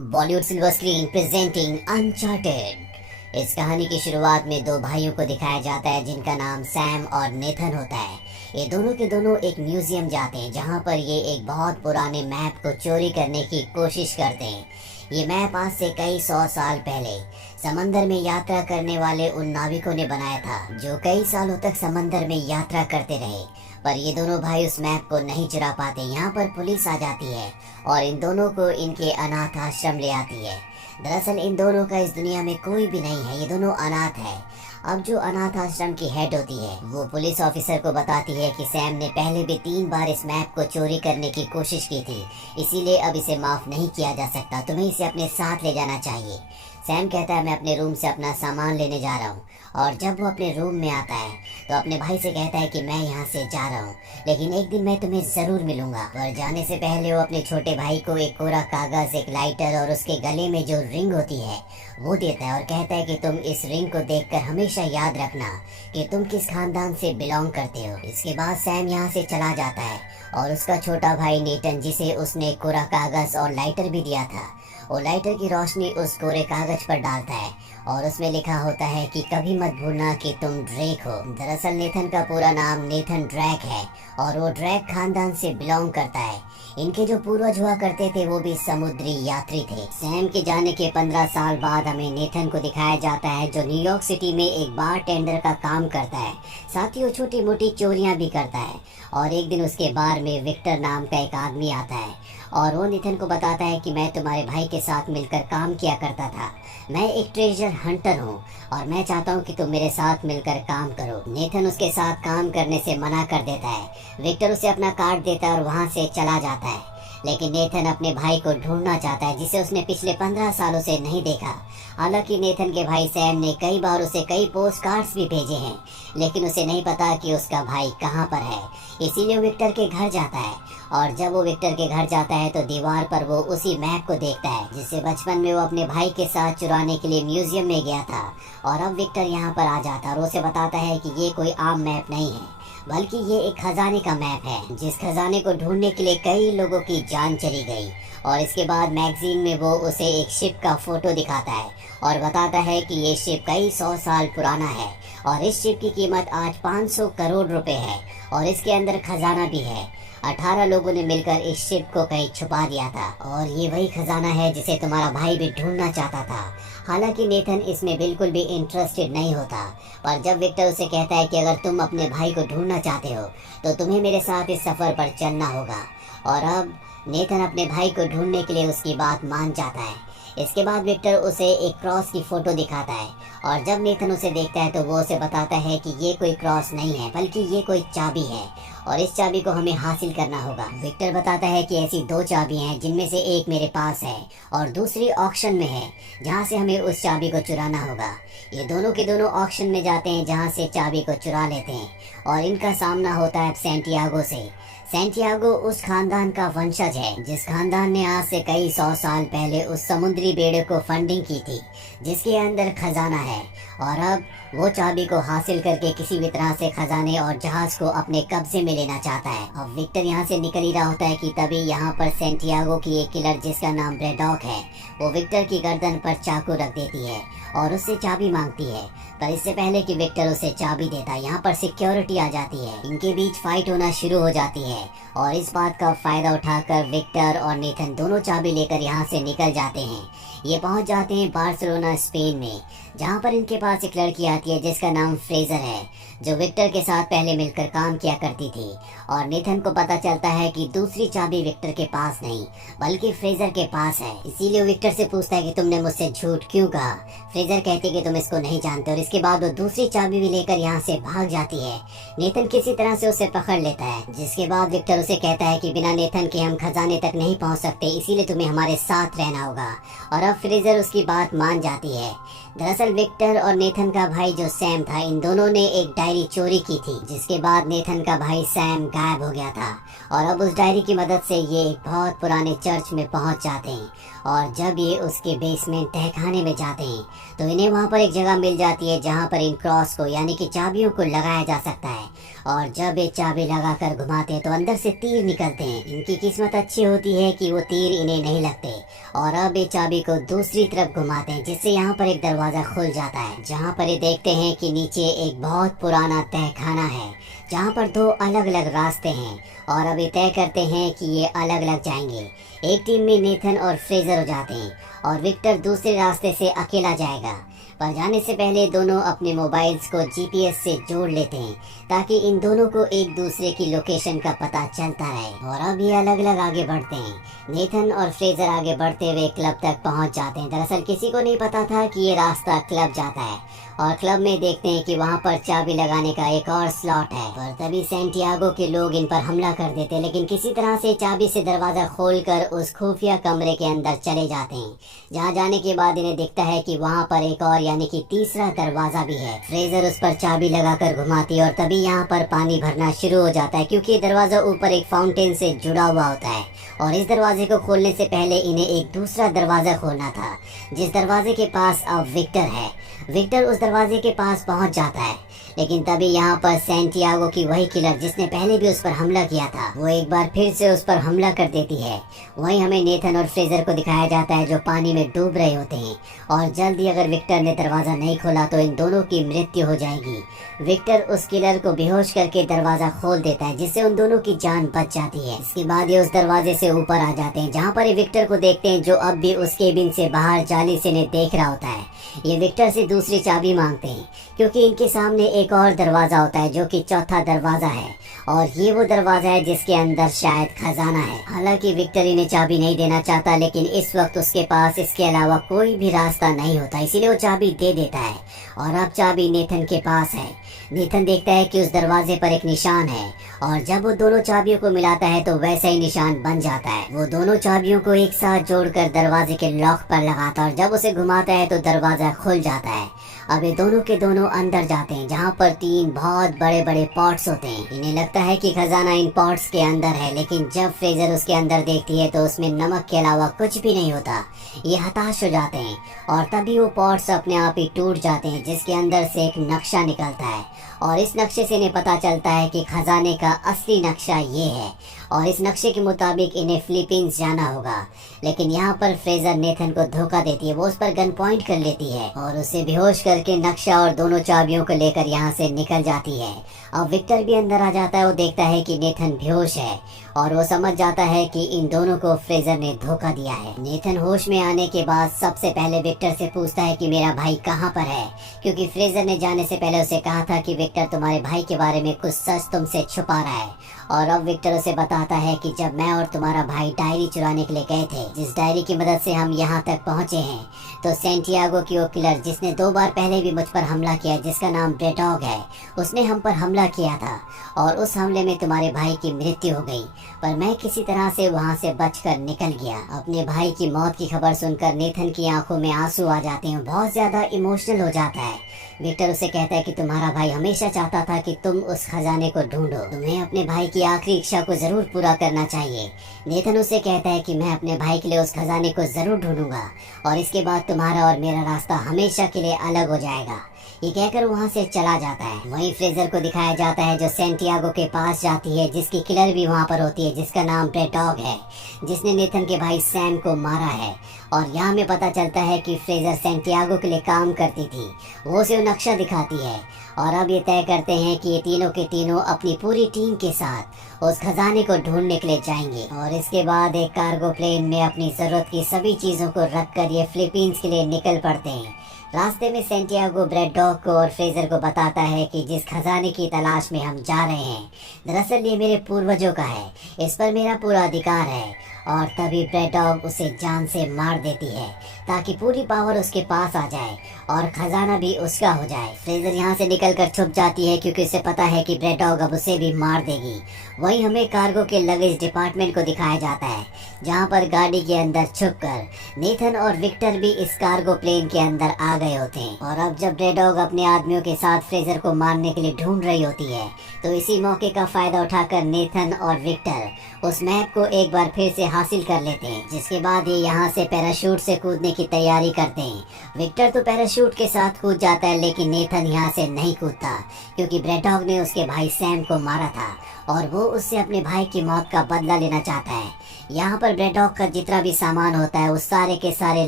Bollywood silver screen presenting uncharted. इस कहानी की शुरुआत में दो भाइयों को दिखाया जाता है जिनका नाम सैम और नेथन होता है। ये दोनों के दोनों एक म्यूजियम जाते हैं जहाँ पर ये एक बहुत पुराने मैप को चोरी करने की कोशिश करते हैं। ये मैप आज से कई 100 साल पहले समंदर में यात्रा करने वाले उन नाविकों ने बनाया था जो कई सालों तक समंदर में यात्रा करते रहे। पर ये दोनों भाई उस मैप को नहीं चुरा पाते। यहाँ पर पुलिस आ जाती है और इन दोनों को इनके अनाथ आश्रम ले आती है। दरअसल इन दोनों का इस दुनिया में कोई भी नहीं है, ये दोनों अनाथ है। अब जो अनाथ आश्रम की हेड होती है वो पुलिस ऑफिसर को बताती है कि सैम ने पहले भी 3 बार इस मैप को चोरी करने की कोशिश की थी, इसीलिए अब इसे माफ नहीं किया जा सकता, तुम्हें इसे अपने साथ ले जाना चाहिए। सैम कहता है मैं अपने रूम से अपना सामान लेने जा रहा हूँ। और जब वो अपने रूम में आता है तो अपने भाई से कहता है कि मैं यहाँ से जा रहा हूँ, लेकिन एक दिन मैं तुम्हें जरूर मिलूंगा। पर जाने से पहले वो अपने छोटे भाई को एक कोरा कागज, एक लाइटर और उसके गले में जो रिंग होती है वो देता है और कहता है कि तुम इस रिंग को देखकर हमेशा याद रखना कि तुम किस खानदान से बिलोंग करते हो। इसके बाद सैम यहाँ से चला जाता है और उसका छोटा भाई नेटन, जिसे उसने कोरा कागज और लाइटर भी दिया था, वो लाइटर की रोशनी उस कोरे कागज पर डालता है और उसमें लिखा होता है कि कभी मत भूलना कि तुम ड्रेक हो। दरअसल नेथन का पूरा नाम नेथन ड्रैक है और वो ड्रैक खानदान से बिलोंग करता है। इनके जो पूर्वज हुआ करते थे वो भी समुद्री यात्री थे। सैम के जाने के 15 साल बाद हमें नेथन को दिखाया जाता है जो न्यूयॉर्क सिटी में एक बार टेंडर का काम करता है, साथ ही वो छोटी मोटी चोरियां भी करता है। और एक दिन उसके बार में विक्टर नाम का एक आदमी आता है और वो नेथन को बताता है कि मैं तुम्हारे भाई के साथ मिलकर काम किया करता था, मैं एक ट्रेजर हंटर हूँ और मैं चाहता हूँ कि तुम मेरे साथ मिलकर काम करो। नेथन उसके साथ काम करने से मना कर देता है। विक्टर उसे अपना कार्ड देता है और वहाँ से चला जाता है। लेकिन नेथन अपने भाई को ढूंढना चाहता है जिसे उसने पिछले 15 सालों से नहीं देखा। हालांकि नेथन के भाई सैम ने कई बार उसे कई पोस्ट कार्ड्स भी भेजे हैं, लेकिन उसे नहीं पता कि उसका भाई कहाँ पर है। इसीलिए वो विक्टर के घर जाता है और जब वो विक्टर के घर जाता है तो दीवार पर वो उसी मैप को देखता है जिसे बचपन में वो अपने भाई के साथ चुराने के लिए म्यूजियम में गया था। और अब विक्टर यहाँ पर आ जाता है और उसे बताता है कि ये कोई आम मैप नहीं है, बल्कि ये एक खजाने का मैप है जिस खजाने को ढूंढने के लिए कई लोगों की जान चली गई। और इसके बाद मैगजीन में वो उसे एक शिप का फोटो दिखाता है और बताता है कि ये शिप कई 100 साल पुराना है और इस शिप की कीमत आज 500 करोड़ रुपए है और इसके अंदर खजाना भी है। 18 लोगों ने मिलकर इस शिप को कहीं छुपा दिया था और ये वही खजाना है जिसे तुम्हारा भाई भी ढूंढना चाहता था। हालांकि नेथन इसमें बिल्कुल भी इंटरेस्टेड नहीं होता, पर जब विक्टर उसे कहता है कि अगर तुम अपने भाई को ढूंढना चाहते हो तो तुम्हें मेरे साथ इस सफर पर चलना होगा। और अब नेथन अपने भाई को ढूंढने के लिए उसकी बात मान जाता है। इसके बाद विक्टर उसे एक क्रॉस की फोटो दिखाता है और जब नेथन उसे देखता है तो वो उसे बताता है कि ये कोई क्रॉस नहीं है, बल्कि ये कोई चाबी है और इस चाबी को हमें हासिल करना होगा। विक्टर बताता है कि ऐसी 2 चाबी हैं जिनमें से एक मेरे पास है और दूसरी ऑक्शन में है जहाँ से हमें उस चाबी को चुराना होगा। ये दोनों के दोनों ऑक्शन में जाते हैं जहाँ से चाबी को चुरा लेते हैं और इनका सामना होता है सैंटियागो से। सैंटियागो उस खानदान का वंशज है जिस खानदान ने आज से कई 100 साल पहले उस समुद्री बेड़े को फंडिंग की थी जिसके अंदर खजाना है। और अब वो चाबी को हासिल करके किसी भी तरह से खजाने और जहाज को अपने कब्जे में लेना चाहता है। अब विक्टर यहाँ से निकल ही रहा होता है कि तभी यहाँ पर सैंटियागो की एक किलर जिसका नाम ब्रैडॉक है वो विक्टर की गर्दन पर चाकू रख देती है और उससे चाबी मांगती है। पर इससे पहले कि विक्टर उसे चाबी देता है यहाँ पर सिक्योरिटी आ जाती है। इनके बीच फाइट होना शुरू हो जाती है और इस बात का फायदा उठाकर विक्टर और नेथन दोनों चाबी लेकर यहाँ से निकल जाते हैं। ये पहुंच जाते हैं बार्सिलोना स्पेन में, जहाँ पर इनके पास एक लड़की आती है जिसका नाम फ्रेजर है जो विक्टर के साथ पहले मिलकर काम किया करती थी। और नेथन को पता चलता है कि दूसरी चाबी विक्टर के पास नहीं बल्कि फ्रेजर के पास है। इसीलिए विक्टर से पूछता है कि तुमने मुझसे झूठ क्यों कहा। फ्रेजर कहती है कि तुम इसको नहीं जानते और इसके बाद वो दूसरी चाबी भी लेकर यहाँ से भाग जाती है। नेथन किसी तरह से उसे पकड़ लेता है जिसके बाद विक्टर उसे कहता है कि बिना नेथन के हम खजाने तक नहीं पहुँच सकते, इसीलिए तुम्हें हमारे साथ रहना होगा। और अब फ्रेजर उसकी बात मान जाती है। दरअसल विक्टर और नेथन का भाई जो सैम था, इन दोनों ने एक डायरी चोरी की थी, जिसके बाद नेथन का भाई सैम गायब हो गया था। और अब उस डायरी की मदद से ये एक बहुत पुराने चर्च में पहुंच जाते हैं। और जब ये उसके बेसमेंट तहखाने में जाते हैं तो इन्हें वहां पर एक जगह मिल जाती है जहां पर इन क्रॉस को यानी कि चाबियों को लगाया जा सकता है। और जब ये चाबी लगाकर घुमाते हैं तो अंदर से तीर निकलते हैं। इनकी किस्मत अच्छी होती है कि वो तीर इन्हें नहीं लगते। और अब ये चाबी को दूसरी तरफ घुमाते हैं, जिससे यहाँ पर एक दरवाजा खुल जाता है, जहाँ पर ये देखते हैं कि नीचे एक बहुत पुराना तहखाना है, जहाँ पर दो अलग अलग रास्ते हैं। और अब ये तय करते हैं कि ये अलग अलग जाएंगे। एक टीम में नेथन और फ्रेजर हो जाते हैं और विक्टर दूसरे रास्ते से अकेला जाएगा। पर जाने से पहले दोनों अपने मोबाइल्स को जीपीएस से जोड़ लेते हैं, ताकि इन दोनों को एक दूसरे की लोकेशन का पता चलता रहे। और अब ये अलग अलग आगे बढ़ते हैं। नेथन और फ्रेजर आगे बढ़ते हुए क्लब तक पहुंच जाते हैं। दरअसल किसी को नहीं पता था कि ये रास्ता क्लब जाता है। और क्लब में देखते हैं कि वहाँ पर चाबी लगाने का एक और स्लॉट है। पर तभी सैंटियागो के लोग इन पर हमला कर देते हैं, लेकिन किसी तरह से चाबी से दरवाजा खोलकर उस खुफिया कमरे के अंदर चले जाते हैं, जहाँ जाने के बाद इन्हें दिखता है कि वहाँ पर एक और यानी कि तीसरा दरवाजा भी है। फ्रेजर उस पर चाबी लगाकर घुमाती है और तभी यहाँ पर पानी भरना शुरू हो जाता है, क्योंकि दरवाजा ऊपर एक फाउंटेन से जुड़ा हुआ होता है। और इस दरवाजे को खोलने से पहले इन्हें एक दूसरा दरवाजा खोलना था, जिस दरवाजे के पास अब विक्टर है। विक्टर उस दरवाजे के पास पहुंच जाता है, लेकिन तभी यहाँ पर सैंटियागो की वही किलर जिसने पहले भी उस पर हमला किया था, वो एक बार फिर से उस पर हमला कर देती है। वहीं हमें नेथन और फ्रेजर को दिखाया जाता है जो पानी में डूब रहे होते हैं। और जल्दी अगर विक्टर ने दरवाजा नहीं खोला तो इन दोनों की मृत्यु हो जाएगी। विक्टर उस किलर को बेहोश करके दरवाजा खोल देता है, जिससे उन दोनों की जान बच जाती है। इसके बाद ये उस दरवाजे से ऊपर आ जाते हैं, जहाँ पर ये विक्टर को देखते हैं जो अब भी उस केबिन से बाहर जाली से इन्हें देख रहा होता है। ये विक्टर से दूसरी चाबी मांगते हैं, क्योंकि इनके सामने एक और दरवाजा होता है जो कि चौथा दरवाजा है। और ये वो दरवाजा है जिसके अंदर शायद खजाना है। हालांकि विक्टर इन्हें चाबी नहीं देना चाहता, लेकिन इस वक्त उसके पास इसके अलावा कोई भी रास्ता नहीं होता, इसीलिए वो चाबी दे देता है। और अब चाबी नेथन के पास है। नेथन देखता है कि उस दरवाजे पर एक निशान है, और जब वो दोनों चाबियों को मिलाता है तो वैसा ही निशान बन जाता है। वो दोनों चाबियों को एक साथ जोड़कर दरवाजे के लॉक पर लगाता है और जब उसे घुमाता है तो दरवाजा खुल जाता है। अब ये दोनों के दोनों अंदर जाते हैं, जहाँ पर 3 बहुत बड़े बड़े पॉट्स होते हैं। इन्हें लगता है कि खजाना इन पॉट्स के अंदर है, लेकिन जब फ्रेजर उसके अंदर देखती है तो उसमें नमक के अलावा कुछ भी नहीं होता। ये हताश हो जाते हैं और तभी वो पॉट्स अपने आप ही टूट जाते हैं, जिसके अंदर से एक नक्शा निकलता है। और इस नक्शे से इन्हें पता चलता है कि खजाने का असली नक्शा ये है, और इस नक्शे के मुताबिक इन्हें फिलीपींस जाना होगा। लेकिन यहाँ पर फ्रेजर नेथन को धोखा देती है, वो उस पर गन पॉइंट कर लेती है और उसे बेहोश करके नक्शा और दोनों चाबियों को लेकर यहाँ से निकल जाती है। अब विक्टर भी अंदर आ जाता है। वो देखता है कि नेथन बेहोश है और वो समझ जाता है कि इन दोनों को फ्रेजर ने धोखा दिया है। नेथन होश में आने के बाद सबसे पहले विक्टर से पूछता है कि मेरा भाई कहाँ पर है, क्योंकि फ्रेजर ने जाने से पहले उसे कहा था कि विक्टर तुम्हारे भाई के बारे में कुछ सच तुमसे छुपा रहा है। और अब विक्टर उसे बताता है कि जब मैं और तुम्हारा भाई डायरी चुराने के लिए गए थे, जिस डायरी की मदद से हम यहाँ तक पहुँचे हैं, तो सैंटियागो की वो किलर जिसने 2 बार पहले भी मुझ पर हमला किया, जिसका नाम ब्रेडॉग है, उसने हम पर हमला किया था और उस हमले में तुम्हारे भाई की मृत्यु हो गई। पर मैं किसी तरह से वहाँ से बचकर निकल गया। अपने भाई की मौत की खबर सुनकर नेथन की आंखों में आंसू आ जाते हैं, बहुत ज्यादा इमोशनल हो जाता है। विक्टर उसे कहता है कि तुम्हारा भाई हमेशा चाहता था कि तुम उस खजाने को ढूंढो, तुम्हें अपने भाई की आखिरी इच्छा को जरूर पूरा करना चाहिए। नेथन उसे कहता है कि मैं अपने भाई के लिए उस खजाने को जरूर ढूंढूंगा और इसके बाद तुम्हारा और मेरा रास्ता हमेशा के लिए अलग हो जाएगा। ये कहकर वहाँ से चला जाता है। वहीं फ्रेजर को दिखाया जाता है जो सैंटियागो के पास जाती है, जिसकी किलर भी वहाँ पर होती है, जिसका नाम ब्रेडॉग है, जिसने नेथन के भाई सैम को मारा है। और यहाँ में पता चलता है कि फ्रेजर सैंटियागो के लिए काम करती थी। वो उसे नक्शा दिखाती है और अब ये तय करते हैं कि ये तीनों के तीनों अपनी पूरी टीम के साथ उस खजाने को ढूंढने के लिए जाएंगे। और इसके बाद एक कार्गो प्लेन में अपनी जरूरत की सभी चीजों को रखकर ये फिलीपींस के लिए निकल पड़ते हैं। रास्ते में सैंटियागो ब्रेडॉग को और फ्रेजर को बताता है कि जिस खजाने की तलाश में हम जा रहे हैं, दरअसल ये मेरे पूर्वजों का है, इस पर मेरा पूरा अधिकार है और तभी ब्रेड डॉग उसे जान से मार देती है ताकि पूरी पावर उसके पास आ जाए और खजाना भी उसका हो जाए। फ्रेजर यहाँ से निकलकर छुप जाती है क्योंकि उसे पता है कि ब्रेड डॉग अब उसे भी मार देगी। वहीं हमें कार्गो के लगेज डिपार्टमेंट को दिखाया जाता है जहाँ पर गाड़ी के अंदर छुपकर नेथन और विक्टर भी इस कार्गो प्लेन के अंदर आ गए होते हैं। और अब जब ब्रेड डॉग अपने आदमियों के साथ फ्रेजर को मारने के लिए ढूंढ रही होती है तो इसी मौके का फायदा उठाकर नेथन और विक्टर उस मैप को एक बार फिर से हासिल कर लेते हैं, जिसके बाद ये यहाँ से पैराशूट से कूदने की तैयारी करते हैं। विक्टर तो पैराशूट के साथ कूद जाता है लेकिन नेथन यहाँ से नहीं कूदता क्योंकि ब्रेड डॉग ने उसके भाई सैम को मारा था और वो उससे अपने भाई की मौत का बदला लेना चाहता है। यहाँ पर ब्रेड डॉग का जितना भी सामान होता है उस सारे के सारे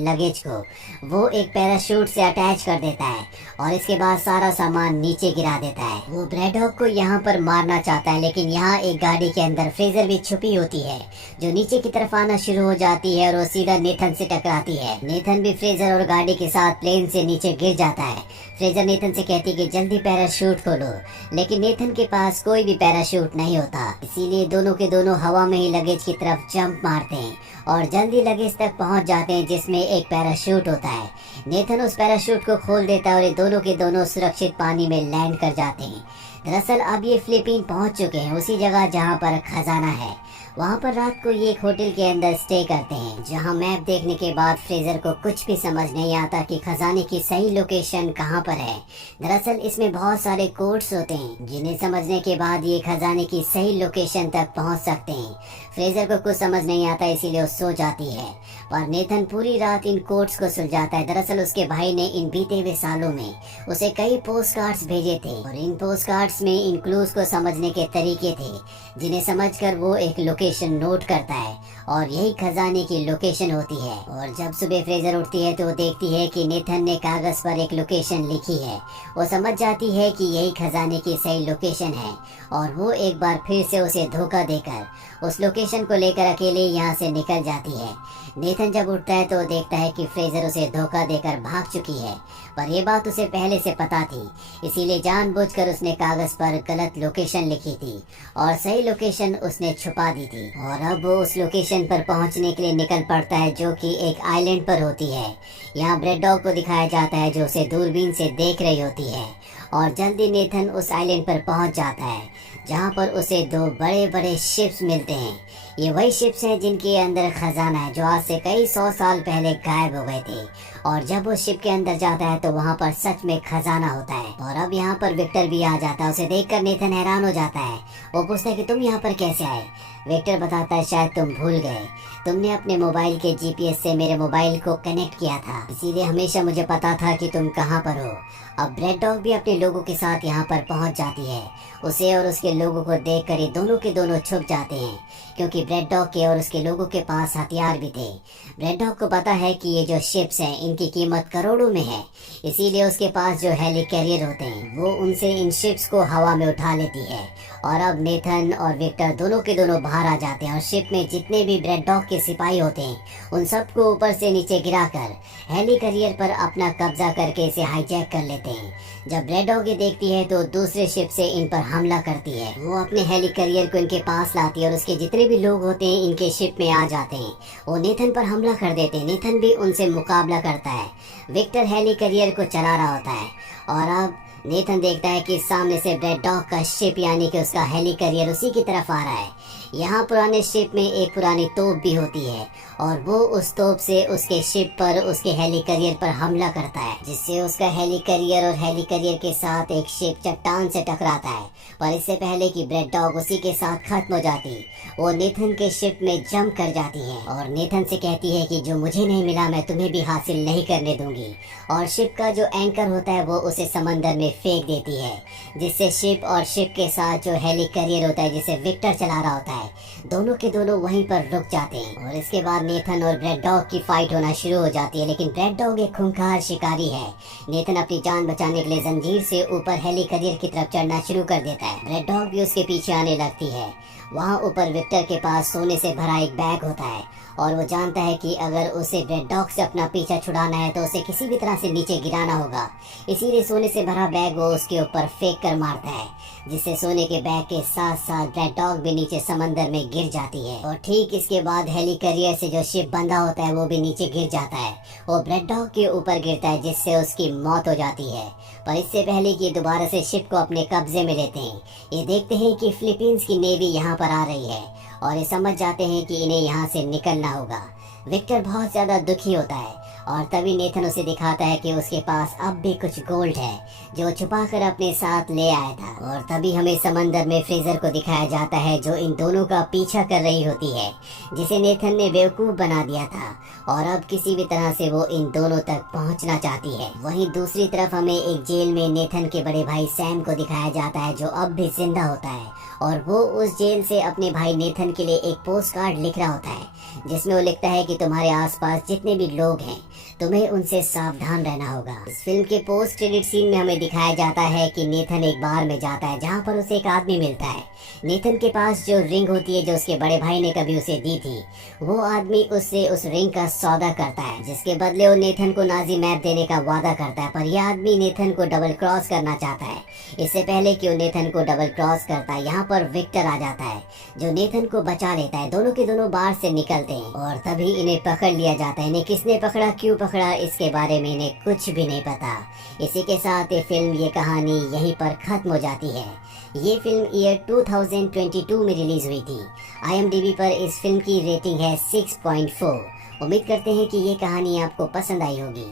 लगेज को वो एक पैराशूट से अटैच कर देता है और इसके बाद सारा सामान नीचे गिरा देता है। वो ब्रेड डॉग को यहाँ पर मारना चाहता है लेकिन यहाँ एक गाड़ी के अंदर फ्रेजर भी छुपी होती है जो नीचे की तरफ आना शुरू हो जाती है और वो सीधा नेथन से टकराती है। नेथन भी फ्रेजर और गाड़ी के साथ प्लेन से नीचे गिर जाता है। फ्रेजर नेथन से कहती है कि जल्दी पैराशूट खोलो, लेकिन नेथन के पास कोई भी पैराशूट नहीं होता, इसीलिए दोनों के दोनों हवा में ही लगेज की तरफ जंप मारते हैं और जल्दी लगेज तक पहुंच जाते हैं जिसमें एक पैराशूट होता है। नेथन उस पैराशूट को खोल देता है और ये दोनों के दोनों सुरक्षित पानी में लैंड कर जाते हैं। दरअसल अब ये फिलीपीन पहुंच चुके हैं, उसी जगह जहां पर खजाना है। वहां पर रात को ये एक होटल के अंदर स्टे करते हैं जहां मैप देखने के बाद फ्रेजर को कुछ भी समझ नहीं आता कि खजाने की सही लोकेशन कहां पर है। दरअसल इसमें बहुत सारे कोड्स होते हैं जिन्हें समझने के बाद ये खजाने की सही लोकेशन तक पहुंच सकते हैं। फ्रेजर को कुछ समझ नहीं आता इसीलिए वो सो जाती है और नेथन पूरी रात इन कोड्स को सुलझाता है। दरअसल उसके भाई ने इन बीते हुए सालों में उसे कई पोस्ट कार्ड्स भेजे थे और इन पोस्ट कार्ड्स में इन क्लूज को समझने के तरीके थे जिन्हें समझकर वो एक लोकेशन नोट करता है और यही खजाने की लोकेशन होती है। और जब सुबह फ्रेजर उठती है तो वो देखती है कि नेथन ने कागज पर एक लोकेशन लिखी है। वो समझ जाती है कि यही खजाने की सही लोकेशन है और वो एक बार फिर से उसे धोखा देकर उस लोकेशन को लेकर अकेले यहाँ से निकल जाती है। नेथन जब उठता है तो देखता है कि फ्रेजर उसे धोखा देकर भाग चुकी है, पर यह बात उसे पहले से पता थी, इसीलिए जानबूझकर उसने कागज पर गलत लोकेशन लिखी थी और सही लोकेशन उसने छुपा दी थी। और अब वो उस लोकेशन पर पहुंचने के लिए निकल पड़ता है जो कि एक आइलैंड पर होती है। यहाँ ब्रेड डॉग को दिखाया जाता है जो उसे दूरबीन से देख रही होती है और जल्दी नेथन उस आइलैंड पर पहुंच जाता है जहां पर उसे दो बड़े बड़े शिप्स मिलते हैं। ये वही शिप्स हैं जिनके अंदर खजाना है जो आज से कई 100 साल पहले गायब हो गए थे। और जब वो शिप के अंदर जाता है तो वहाँ पर सच में खजाना होता है। और अब यहाँ पर विक्टर भी आ जाता है। उसे देखकर नेथन हैरान हो जाता है। वो पूछता है कि तुम यहाँ पर कैसे आए। विक्टर बताता है शायद तुम भूल गए, तुमने अपने मोबाइल के जीपीएस से मेरे मोबाइल को कनेक्ट किया था, इसीलिए हमेशा मुझे पता था कि तुम कहाँ पर हो। अब ब्रेड डॉग भी अपने लोगों के साथ यहाँ पर पहुँच जाती है। उसे और उसके लोगों को देखकर ये दोनों के दोनों छुप जाते हैं क्योंकि ब्रेड डॉग के और उसके लोगों के पास हथियार भी थे। ब्रेड डॉग को पता है कि ये जो शिप्स हैं इनकी कीमत करोड़ों में है, इसीलिए उसके पास जो हेली कैरियर होते हैं वो उनसे इन शिप्स को हवा में उठा लेती है। और अब नेथन और विक्टर दोनों के दोनों बाहर आ जाते हैं और शिप में जितने भी ब्रेड डॉग के सिपाही होते हैं उन सबको ऊपर से नीचे गिराकर हेली कैरियर पर अपना कब्जा करके इसे हाईजैक कर लेते हैं। जब ब्रेड डॉग ये देखती है तो दूसरे शिप से इन पर हमला करती है। वो अपने हेली कैरियर को इनके पास लाती है और उसके जितने भी लोग होते हैं इनके शिप में आ जाते हैं। वो नेथन पर हमला कर देते हैं। नेथन भी उनसे मुकाबला करता है। विक्टर हेली कैरियर को चला रहा होता है और अब नेथन देखता है कि सामने से ब्रेड डॉग का शिप यानी कि उसका हेली कैरियर उसी की तरफ आ रहा है। यहाँ पुराने शिप में एक पुरानी तोप भी होती है और वो उस तोप से उसके शिप पर उसके हेली कैरियर पर हमला करता है, जिससे उसका हेली कैरियर और हेली कैरियर के साथ एक शिप चट्टान से टकराता है। पर इससे पहले कि ब्रेड डॉग उसी के साथ खत्म हो जाती, वो नेथन के शिप में जंप कर जाती है और नेथन से कहती है कि जो मुझे नहीं मिला मैं तुम्हें भी हासिल नहीं करने दूंगी। और शिप का जो एंकर होता है वो उसे समंदर में फेंक देती है, जिससे शिप और शिप के साथ जो हेली कैरियर होता है जिसे विक्टर चला रहा होता है दोनों के दोनों वहीं पर रुक जाते हैं। और इसके बाद नेथन और ब्रेड डॉग की फाइट होना शुरू हो जाती है, लेकिन ब्रेड डॉग एक खूंखार शिकारी है। नेथन अपनी जान बचाने के लिए जंजीर से ऊपर हेली कैरियर की तरफ चढ़ना शुरू कर देता है। ब्रेड डॉग भी उसके पीछे आने लगती है वहाँ ऊपर विक्टर के पास सोने से भरा एक बैग होता है और वो जानता है कि अगर उसे रेड डॉग से अपना पीछा छुड़ाना है तो उसे किसी भी तरह से नीचे गिराना होगा। इसीलिए सोने से भरा बैग वो उसके ऊपर फेंक कर मारता है, जिससे सोने के बैग के साथ साथ रेड डॉग भी नीचे समंदर में गिर जाती है। और ठीक इसके बाद हेलिकॉप्टर से जो शिप बंधा होता है वो भी नीचे गिर जाता है। वो रेड डॉग के ऊपर गिरता है, जिससे उसकी मौत हो जाती है। पर इससे पहले कि दोबारा से शिप को अपने कब्जे में लेते हैं, ये देखते हैं कि फिलीपींस की नेवी यहाँ पर आ रही है और ये समझ जाते हैं कि इन्हें यहाँ से निकलना होगा। विक्टर बहुत ज्यादा दुखी होता है और तभी नेथन उसे दिखाता है कि उसके पास अब भी कुछ गोल्ड है जो छुपा कर अपने साथ ले आया था। और तभी हमें समंदर में फ्रेजर को दिखाया जाता है जो इन दोनों का पीछा कर रही होती है, जिसे नेथन ने बेवकूफ बना दिया था और अब किसी भी तरह से वो इन दोनों तक पहुंचना चाहती है। वहीं दूसरी तरफ हमें एक जेल में नेथन के बड़े भाई सैम को दिखाया जाता है जो अब भी जिंदा होता है और वो उस जेल से अपने भाई नेथन के लिए एक पोस्ट कार्ड लिख रहा होता है, जिसमें वो लिखता है कि तुम्हारे आसपास जितने भी लोग हैं तुम्हें उनसे सावधान रहना होगा। इस फिल्म के पोस्ट क्रेडिट सीन में हमें दिखाया जाता है कि नेथन एक बार में जाता है जहाँ पर उसे एक आदमी मिलता है। नेथन के पास जो रिंग होती है जो उसके बड़े भाई ने कभी उसे दी थी, वो आदमी उससे उस रिंग का सौदा करता है, जिसके बदले वो नेथन को नाजी मैप देने का वादा करता है। पर यह आदमी नेथन को डबल क्रॉस करना चाहता है। इससे पहले कि वो नेथन को डबल क्रॉस करता है, यहाँ पर विक्टर आ जाता है जो नेथन को बचा लेता है। दोनों के दोनों बाहर से निकलते हैं और तभी इन्हें पकड़ लिया जाता है। इन्हें किसने पकड़ा, क्यों पकड़ा, इसके बारे में इन्हें कुछ भी नहीं पता। इसी के साथ ये फिल्म, ये कहानी यहीं पर खत्म हो जाती है। ये फिल्म ईयर 2022 में रिलीज हुई थी। IMDb पर इस फिल्म की रेटिंग है 6.4। उम्मीद करते हैं कि ये कहानी आपको पसंद आई होगी।